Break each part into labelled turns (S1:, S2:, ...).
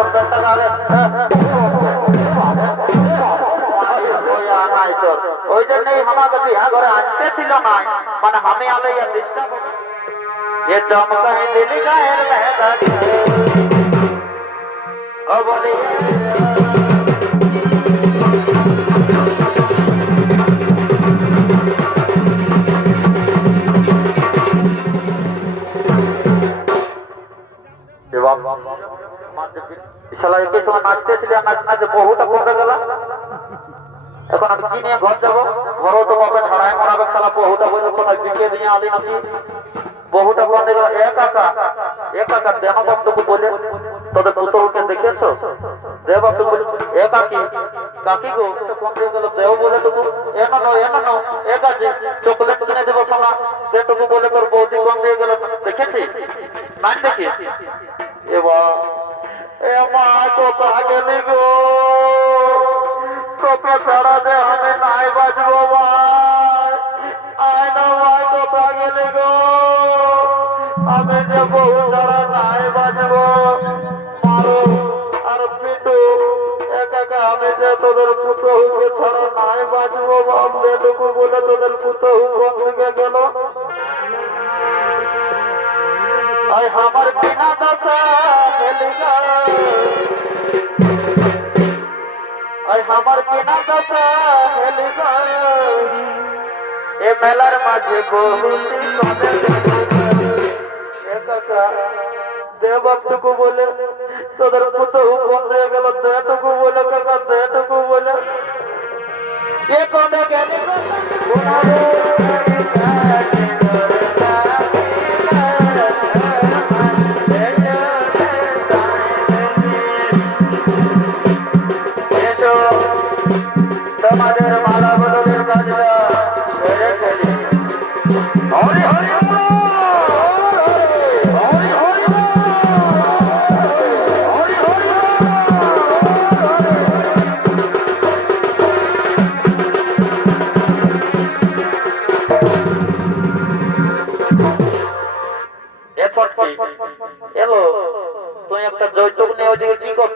S1: তোর বেটা গালে ওই জন্যই আমাকে বিহা ঘরে আনতে ছিল না মানে আমি আলে ডিস্টার্ব ये चमकाए दिल गायर महका ओ बोली শালা একে সময় নাচতে ছিল নাচতে নাচতে বহুটা কমে গেল এখন আমি কি নিয়ে ঘর যাব? ঘরও তো বাপে ঝাড়ায় মরাবে শালা, বহুটা বলে কোথায় বিকে দিয়ে আলি নাকি বহুটা বন্ধে গেল, এক আকা। এক আকা দেহ বক্তব্য বলে, তোদের পুতহুকে দেখেছ? দেহ বক্তব্য বলে, এ কাকি কাকি গো দিয়ে গেল? দেহ বলে টুকু এনো নো এনো নো এক আছে চকলেট কিনে দেবো সোনা যেটুকু বলে তোর বৌদি দিয়ে গেল? দেখেছি নাই দেখি এবার এ মা কোথা গেলি গো, তোকে ছাড়া যে আমি নাই বাজবো ভাই আয় না ভাই কোথা গেলি গো, আমি যে বহু ছাড়া নাই বাজবো আর পিটু, একা একা আমি যে তোদের পুতহুকে ছাড়া নাই বাজবো বাপ যেটুকু বলে তোদের পুতহু কোন দিকে গেল। আমার খেলি আয় আমার মেলার মাঝে দেবটুকু বলে, তোদের পুতহু কোন হয়ে গেল দেটুকু বলে, কাকা দেটুকু বলে। এ কোনে গেলে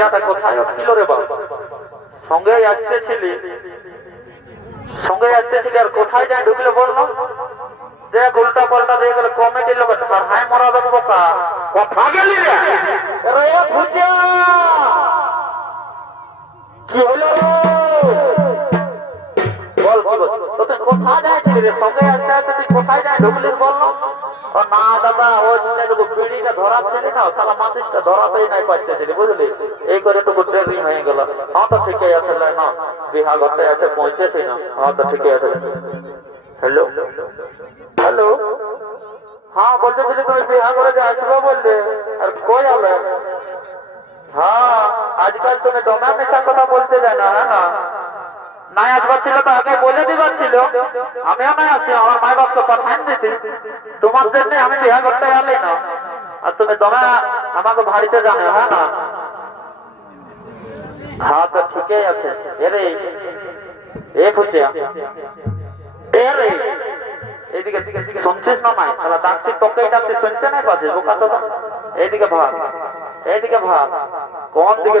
S1: শালা কোথায় ছিল রে বাবা? সঙ্গে আসতেছিলি? সঙ্গে আসতেছিলি আর কোথায় যায় ঢুকলে বলল উল্টা পাল্টা দিয়ে গেলে লোক হাই মরা দেবো বোকা। কথা গেলি রে? রে কি হলো বল কি বল? তো তুই কোথায় যাচ্ছিলি রে? সঙ্গে আসতে আসতে তুই কোথায় যায় ঢুকলি বলল ও না, দাদা, ও চিন্তা টুকু বিড়িটা ধরাচ্ছিলি না সারা মাতিসটা ধরাতেই নাই পাইতেছিলি বুঝলি? এই করে টুকু দেরি হয়ে গেল। হ্যাঁ তো ঠিকই আছে না, বিহা ঘরতে আছে, পৌঁছেছি না। হ্যাঁ হ্যাঁ হ্যাঁ আজকাল তুমি দমে মিশা কথা বলতে যায় না? নাই আসবার ছিল তো আগে বলে দিবার ছিল আমিও নাই আসছি আমার মাই বাপকে পাঠান দিতি তোমার জন্য আমি বিহা করতে না। আর তুমি আমাকে জানো হ্যাঁ না? হ্যাঁ ঠিকই আছে। ভাগ কোন দিকে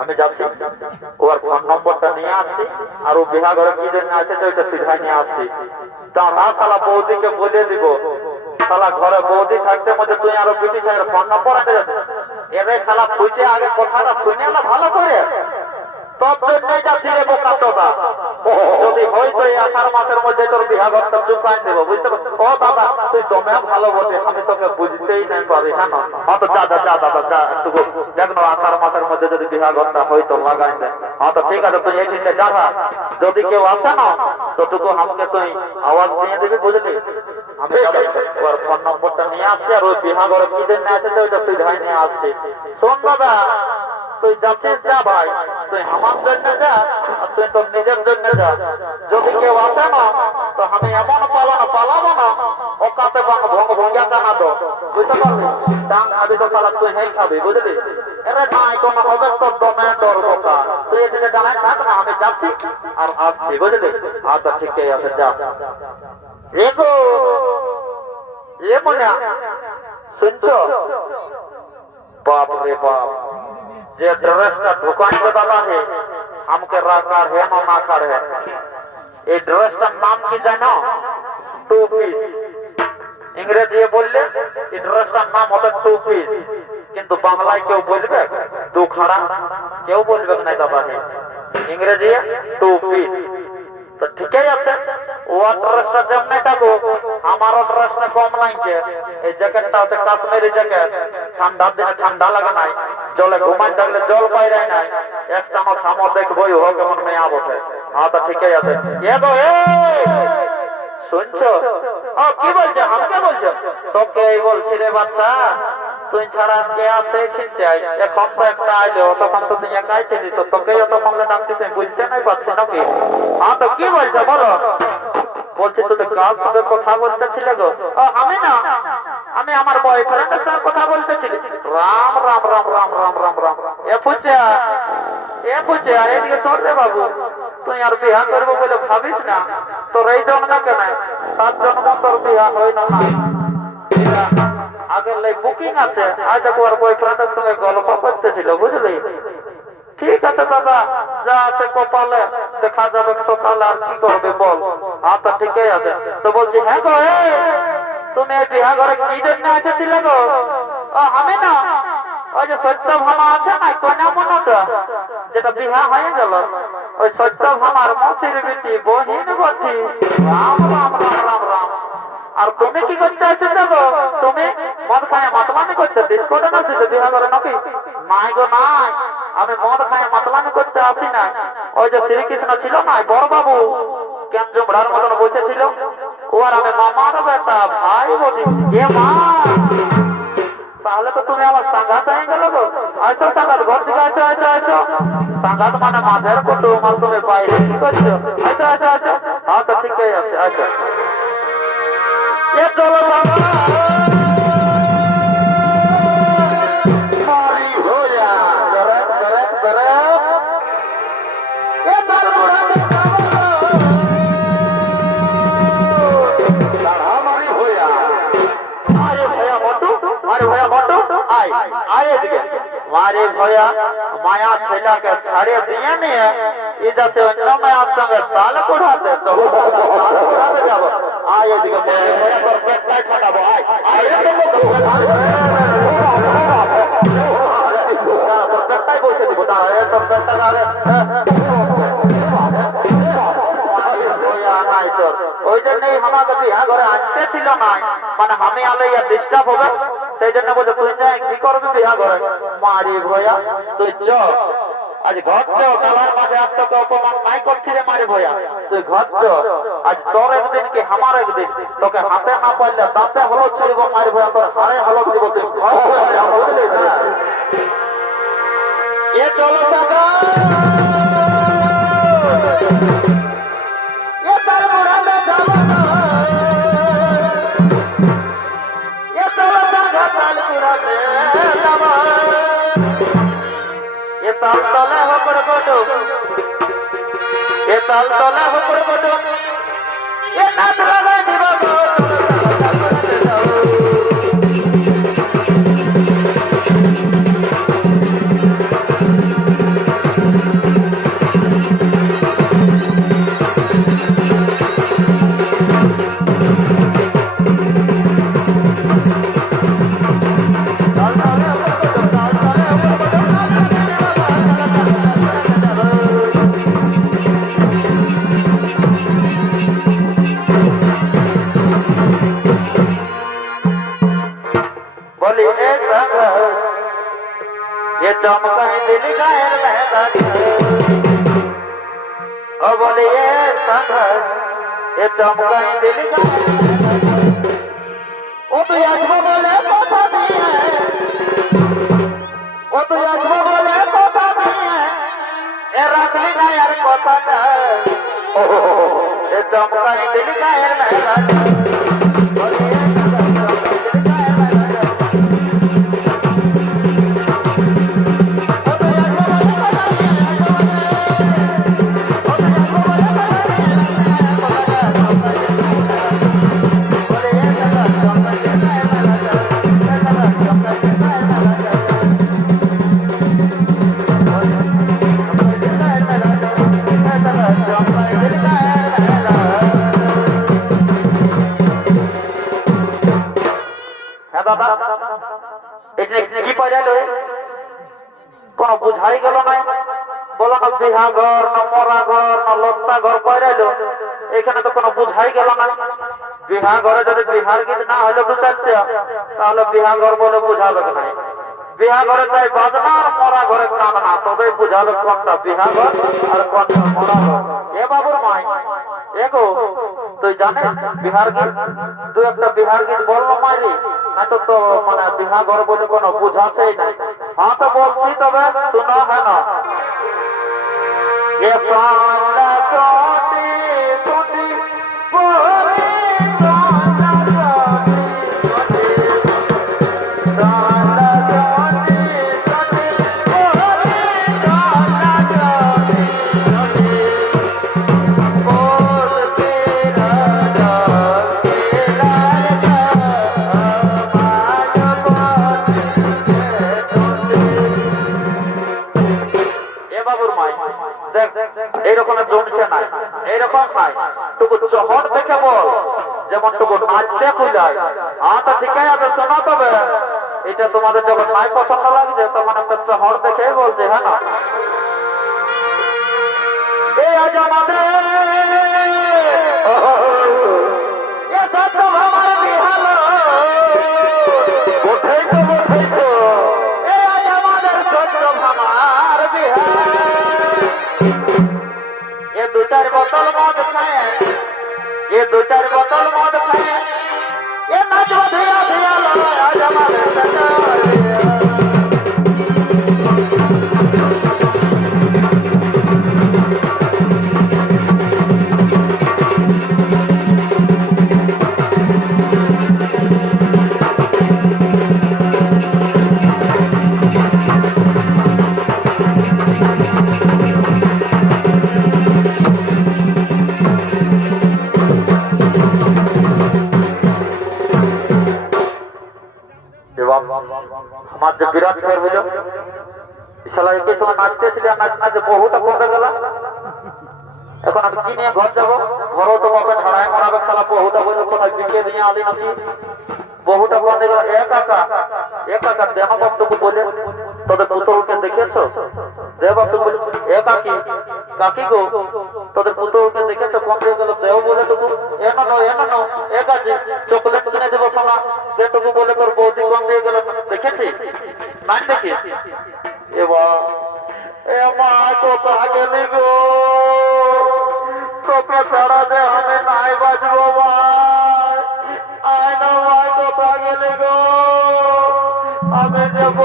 S1: আমি যাচ্ছি। ওর ফোন নম্বরটা নিয়ে আসছি। আর ও বিহা ঘরে কি জন্য আছে ওইটা সিধাই নিয়ে আসছি। তারা শালা বৌদিকে বলে দিব। শালা ঘরে বৌদি থাকতে মধ্যে তুই আরও বিটি ছেলের ফোন নম্বর যাচ্ছে এরে শালা পুজে আগে কথাটা শুনে না ভালো করে? তোর জন্যই যাচ্ছি রে বোকা চোদা যদি হয় তো এই আষাঢ় মাসের মধ্যে তোর বিহা ঘরটা চুপাই দেবো বুঝতে পারছিস? ও দাদা তুই দমে ভালো বটে আমি তোকে বুঝতেই নাই পারি। হ্যাঁ না? হ্যাঁ যা যা যা দাদা যা একটু দেখ না আষাঢ় মাসের মধ্যে যদি বিহা ঘরটা হয় তো লাগাই দে হ্যাঁ তো ঠিক আছে তুই এই চিন্তা যা। যদি কেউ আসে না তো টুকু আমাকে তুই আওয়াজ দিয়ে দিবি বুঝলি? আমি। ওর ফোন নম্বরটা নিয়ে আসছি আর ওই বিহা ঘরে কি জন্য আছে তো ওইটা সুবিধাই নিয়ে আসছি। শোন দাদা তুই যাচ্ছিস যা ভাই তুই আমার জন্য যা তুই তোর নিজের জন্য যা। যদি কেউ আসে না, তো আমি এমন পালন পালাবো না ও কাতে ভঙ্গ ভঙ্গা জানা তো। বুঝতে পারবি ডান খাবি তো সারা তুই হেই খাবি, বুঝলি? এরে নাই, কোনো হবে তোর দমে ডর কথা তুই এদিকে জানাই থাক না, আমি যাচ্ছি আর আসছি, বুঝলি? আচ্ছা আছে, যা। এগো এ মনে বাপ রে বাপ। যে ড্রেসটা ঢুকান के दादा है हमके राकार है ना नाकार है এই ড্রেসটার নাম কি জানো টু পিস ইংরেজি বললে এই ড্রেসটার নাম হচ্ছে টু পিস কিন্তু বাংলায় কেউ বলবে দু খাড়া কেউ বলবে না দাদা হে ইংরেজি টু পিস তো ঠিকই আছে ও ড্রেসটা যেমনি থাকুক আমারও ড্রেসটা কম লাগছে এই জ্যাকেটটা হচ্ছে কাশ্মীরি জ্যাকেট ঠান্ডার দিনে ঠান্ডা লাগে নাই জলে ঘুমাই থাকলে জল বাইরে নাই একটানো থামো দেখবই হোক কেমন মেয়া হ্যাঁ তো ঠিকই আছে। একটা তখন তো তুই একাই হ্যাঁ তো কি বলছো বলো? বলছি কার কথা বলতেছিলে গো? আমি না। আমি আমার বয়ফ্রেন্ডের সঙ্গে কথা বলতেছি। রাম রাম রাম রাম রাম রাম রাম। এ পুচা এ পুচা এদিকে শোন রে বাবু। তুই আর বিয়া করব বলে ভাবিস না। তোর এই জন্ম কেন? সাত জন্ম তোর বিয়া হয় না। আগের লাই বুকিং আছে। আজ আর বয়ফ্রেন্ডের সঙ্গে গল্প করতেছিল, বুঝলি? ঠিক আছে দাদা, যা আছে কপালে, দেখা যাবে সকালে আর কি করবে বল। তো ঠিকই আছে। তো বলছি হ্যাঁ গো তুমি বিহা ঘরে কি জন্য এসেছিলে গো? ও, আমি না, ওই যে সত্য ভামা আছে না, কন্যা মনটা, যেটা বিহা হয়ে গেল, ওই সত্য ভামার মসির বেটি, বহিন বটি। রাম রাম রাম রাম রাম। আর তুমি কি করতে এসেছ গো? তুমি মদ খায় মাতলামি করতে, বিস্কুটে না দিতে বিহা করে নাকি? নাই গো, নাই। আমি মদ খায় মাতলামি করতে আসি না ওই যে শ্রীকৃষ্ণ ছিল না বড় বাবু কেন জুমড়ার মতন বসেছিল। ও আর আমি মামার বেটা, ভাই বলি। এ মা, তাহলে তো তুমি আমার সাঙ্গাত হয়ে গেল গো। আইসো সাঙ্গাত ঘর থেকে আইসো আইসো আইসো। সাঙ্গাত মানে মাঝের কুটুম আর তুমি বাইরে কি করছ? আইসো আইসো আইসো। হ্যাঁ তো ঠিকই আছে আচ্ছা ছাড়ে দিয়ে নিয়ে এ যাচ্ছে অন্য মায়ার সঙ্গে তাল কুড়াতে তাল কুড়াতে যাব আয় এদিকে ওই জন্যই আমাকে বিহা ঘরে আনতে ছিল নাই মানে আমি আলে ডিস্টার্ব হবে সেই জন্য বলে তুই কি করবি বিয়া করে মারি ভয়া তুই চ আজ ঘর চ মেলার মাঝে আর তোকে অপমান নাই করছি রে মারি ভয়া। তুই চ আজ তোর একদিন কি আমার একদিন? তোকে হাতে না পারলে দাঁতে হলো ছড়িব মারি ভয়া, তোর হাড়ে হলো দিব, তুই? এ চলো টাকা। তাল তলে হকড় বটো। এ তাল তলে হকড় বটো। এ লাগাই চমকাই দিলি ও তুই আসব বলে কথা দিয়ে ও তুই আসব বলে কথা দিয়ে এ রাখলি না। আর কথাটা ও, এ চমকাই দিলি গায়ের মেলা দাদা। এটা কি পাইলো? কোন বুঝাই গেল নাই। বলো না বিহা ঘর না মরা ঘর না লত্তা ঘর পাইলো? এখানে তো কোনো বুঝাই গেল না বিহা ঘরে যদি বিহার গীত না হলে চারটে, তাহলে বিহা ঘর বলে বুঝাবে নাই? বিহা ঘরে চাই বাজনা আর মরা ঘরে কাঁদনা তবে বুঝাবে কোনটা বিহা ঘর আর কোনটা মরা ঘর এ বাবুর মাই। এগো তুই জানিস বিহার গীত? দু একটা বিহার গীত বলল মাইরি না তো তো মানে বিহা ঘর বলে কোনো বুঝাছেই না হ্যাঁ তো বলছি তবে শোনা হ্যাঁ না। এইরকম নাই টুকু চহর দেখে বল, যেমন টুকু নাচতে খুঁজায়। তো ঠিকই আছে, শোনো তবে। এটা তোমাদের যখন নাই পছন্দ লাগছে, তখন একটা চহর দেখে বলছে হ্যাঁ না? এই আজ আমাদের ये दो चार बोतल मद खाए ये दो चार बोतल मद खाए ये नाच धिया धिया लो आज हमारे सजन বাপটুকু বলে তোদের পুতলকে দেখেছ? কাকি কাকি গো তোদের পুতলকে দেখেছ? দিয়ে গেল? দেহ বলে টুকু এনো নো এনো নো চকলেট কিনে দেবো সোনা যেটুকু বলে তোর বৌদি গেল? দেখেছি? নাই দেখি। এ মা গো? তোকে ছাড়া যে আমি নাই বাজবো ভাই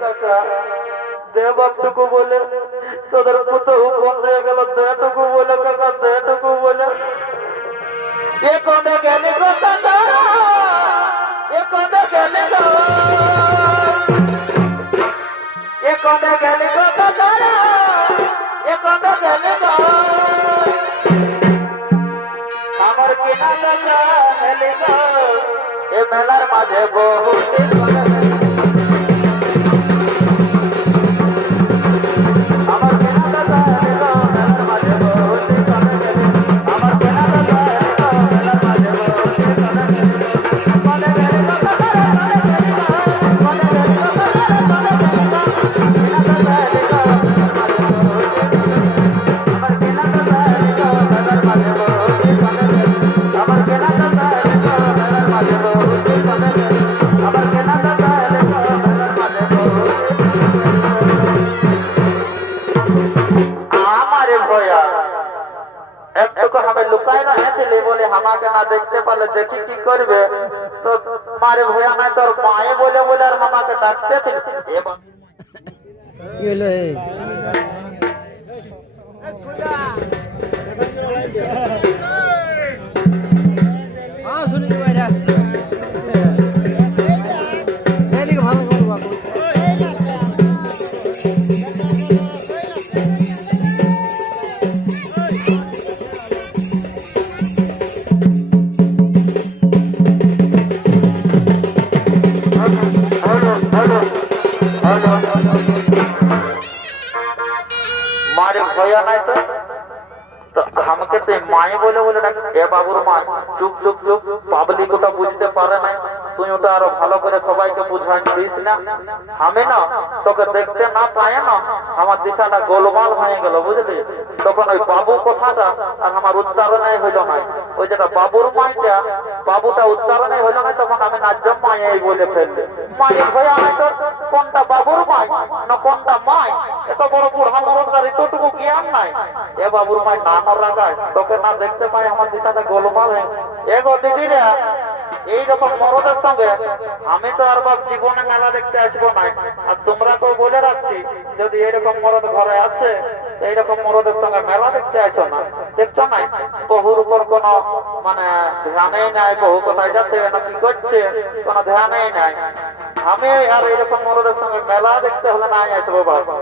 S1: বহুতি দেবটুকু বলে, তোদের পুতহু কোন হয়ে গেল দেটুকু বলে, কাকা দেটুকু বলে। এ কোনে গেলি গো কাকা এ কোনে গেলি গো? এ কোনে গেলি গো কাকা এ কোনে গেলি গো? আমার কিনা দাদা হেলি গো? এ মেলার মাঝে বহুতি লুকাই না দেখতে পারলে দেখি কি করবে? তো মারে ভয়া নাই তোর মায়ে বলে বলে আর মামাকে ডাকতে এবার পাবলিক ওটা বুঝতে পারে তুই ওটা আরও ভালো করে সবাইকে বুঝান দিস না। আমি না। তোকে দেখতে না পায় না। আমার দিশাটা গোলমাল হয়ে গেল, বুঝলি? তখন ওই বাবু কথাটা আর আমার উচ্চারণে হইল না ওই যেটা বাবুর মাইটা বাবুটা উচ্চারণে হইল না তখন আমি নাজ্য মাই বলে ফেললে। মায়ের ভয়া নাই তোর কোনটা বাবুর মাই না কোনটা মাই? এত বড় বুড়া মরণকার এতটুকু জ্ঞান নাই? এ বাবুর মাই না লাগায় তোকে না দেখতে পাই আমার দিশাটা গোলমাল হয়ে। এ গো দিদিরা, এইরকম মরদের সঙ্গে আমি তো আর বাপ জীবনে মেলা দেখতে আসব না আর তোমরা তো বলে রাখছি, যদি এরকম মরদ ঘরে আছে এইরকম মরদের সঙ্গে মেলা দেখতে আছো না? দেখছ নাই? বহুর উপর কোনো মানে ধ্যানেই নাই, বহু কোথায় যাচ্ছে না কি করছে? কোনো ধ্যানেই নাই। আমি আর এইরকম মরদের সঙ্গে মেলা দেখতে হলে নাই আসব বাবা।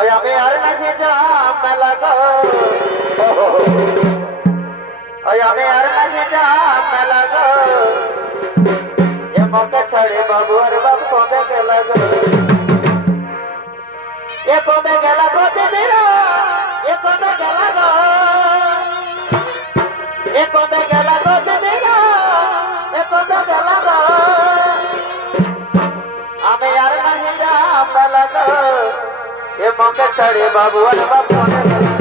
S1: ওই আমি আর নাকি যা মেলা গো। কোনে গেল গো দিদিরা এ কোনে গেল গো এ কোনে গেল গো দিদিরা এ কোনে গেল গো আমি আর নাকি যা মেলা গো এ মকে ছাড়ে বাবু আর বাবু কোনে গেল